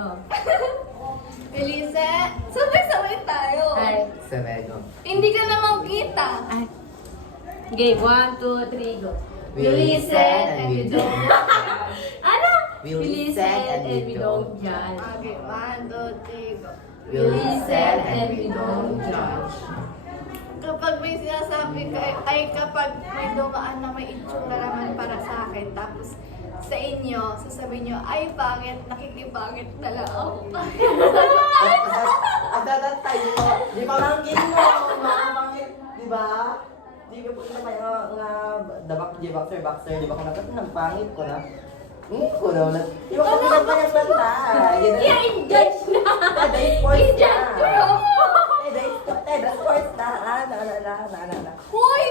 Oh. Elise, sabay-sabay tayo. Ay. Sereno. Hindi ka naman kita. Ay. Okay, 1, 2, 3, go. We listen and we don't. Ano? We listen and we don't judge. Okay, 1, 2, 3, go. We listen and we don't judge. Kapag may sinasabi ka, ay kapag may dumaan na may itsura naman para sa akin, tapos sa inyo, sasabihin nyo, ay pangit, nakikipangit na lang ako. At that time, di ba langkin mo? Mga pangit, di ba? Di ba po na kayo nga dabak, di boxer, di ba ko nakat nagpangit ko na? Ko na ulit. Di ba ko pinagpangit banta? Yeah, in-judge na! Dahil sports na. In-judge ko yun! Dahil sports na. Na. Hoy!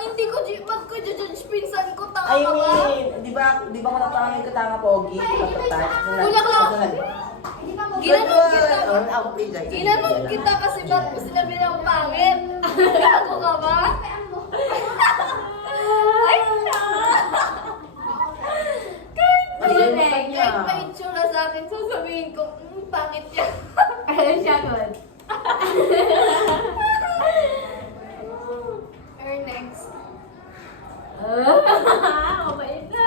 Hindi ko mag-judge pinsan ko, tanga I ka ba? mean, di ba ko natangin ka tanga pogi? Kulang lang. Ginanong kita kasi ba't mo sinabi ng pangit? Gago ka ba? Ay, na! Kahit pa itsura sa akin, sasabihin ko, pangit yan. Ano siya nun? Or next. Mabait na.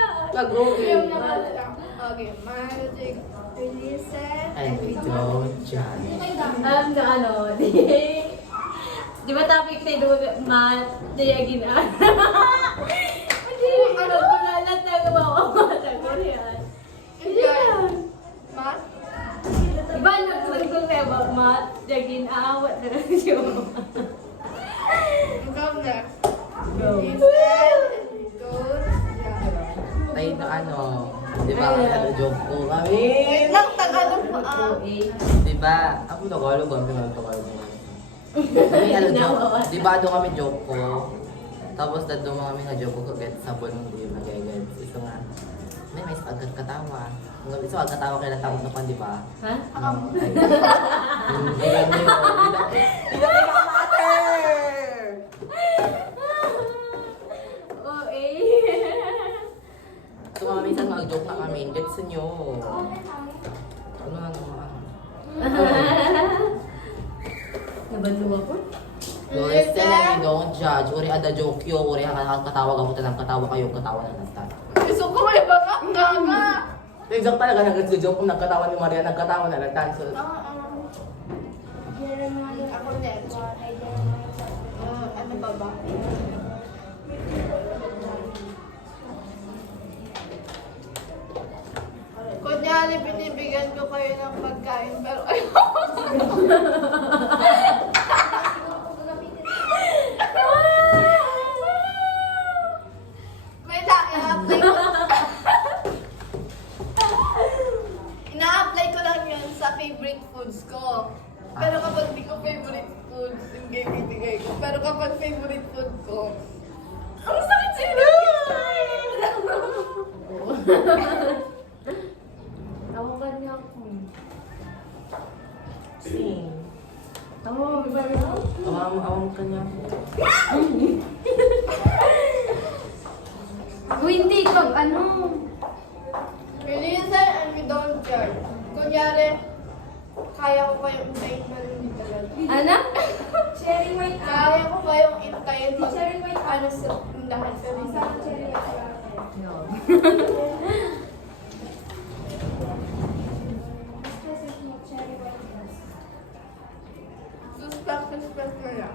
Yung naman lang. Okay, magic. We listen And we don't judge. Na ano, di ba topic na doon, math, diyagin na. Hindi, ano, kulalat na gumawa yan. Enjoy. Math? Diba, nagtutugtog na about math, diyagin, awat na lang siya. Ikaw next. Go. Listen and don't judge. Tayo na ano, di ba? Ano joke ko kami? Wait lang, Tagalog pa Di ba? Ako Tagalog, kami ng Tagalog. Kami ano joke, di ba doon kami joke ko? Tapos doon kami nga joke ko kagat sabon ng di magagad. Ito nga, may agad katawa. Ito agad katawa kaya natawag na pan, di ba? Ha? Hindi na matter! Oo, eh. Ito mga minsan mag-joke na kami, gets nyo. Ano nga Nabalo ako? Listen and we don't judge. Uri ada joke yo, uri katawag ako tanang katawa kayo, katawa na nasta. Gusto ko may bangak nga. Exact talaga nag-joke kung nagkatawa ni Maria, nagkatawa na lang tanso. Ako next. Ano ba ba? Kunyari, binibigyan ko kayo ng pagkain, pero may ina-apply ko. Ina-apply ko lang yun sa favorite foods ko. Pero kapag di ko favorite foods, hindi bibigay ko. Pero kapag favorite food ko, ang sakit sila! Tawagan niya ako. Sing. Tawag ba rin ako? Awam ka niya po. Hindi ko, ano? We listen and we don't judge. Kunyari, kaya ko kayong intayin na rin yung tagal. Ano? Cherry white. Kaya ko kayong intayin pag cherry white. Ano sa lahat pero sa cherry white. No. Suspect ko lang.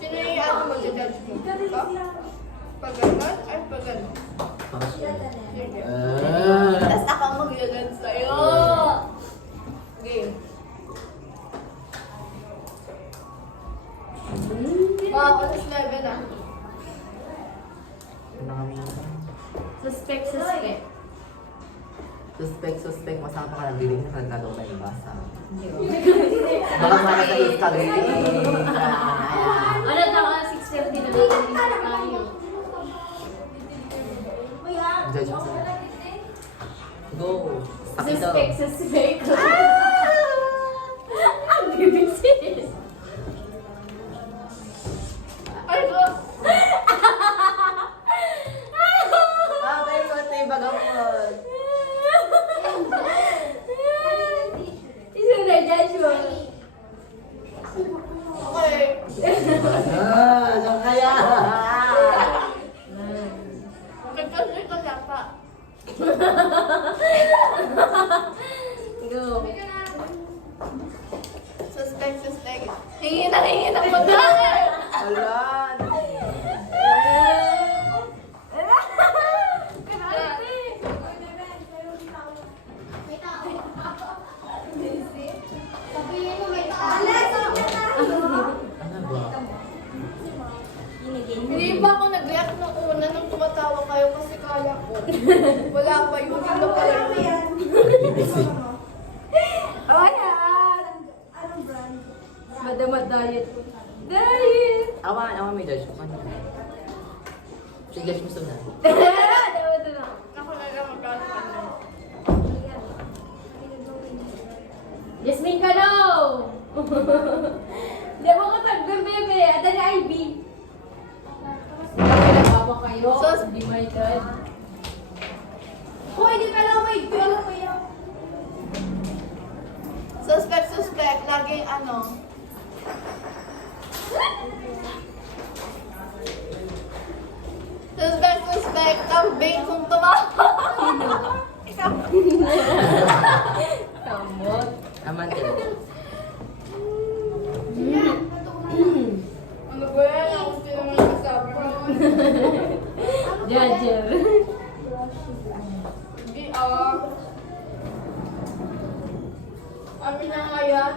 Sino yung ano mag-judge mo? Pag ganon? Ay, pag ganon. Sige. Tapos ako ang mag-judge sa'yo. Game. Mga kalas 11 ah. Suspect. Suspect, masama ka ng biling na nagkagawa na ibasa. Hindi. Baka mga sa Instagram. Ano daw, 6:30 na tayo. Judge mo sila. Go. Pakita. Suspect. Ang bibisis. Ay ko! Go. Suspect. Hingi ng pagkain! Alan! Ano ba? Hindi pa ako nag-react nung una nung tumatawa kayo kasi kaya ko. Wala pa yun. Yun na pala yun. BBC. Ayan! Madama diet. Diet! Awan may judge ko kanina. Si judge mo na. Dapat na. Ako na lang magkakaroon. Jasmine Calo! Di mo ko tagdan, bebe. Ada ni Ivy. Nagpapa kayo. Sus- Hindi may dad. Hoy, di pala may girl ko yan. Suspect. Laging ano. Suspect. Kambing kung tumawa. Ikaw. Kamot. Aman talaga. Ano ba yan? Ako sila naman kasabi mo. Judger. Hindi Amin na nga yan.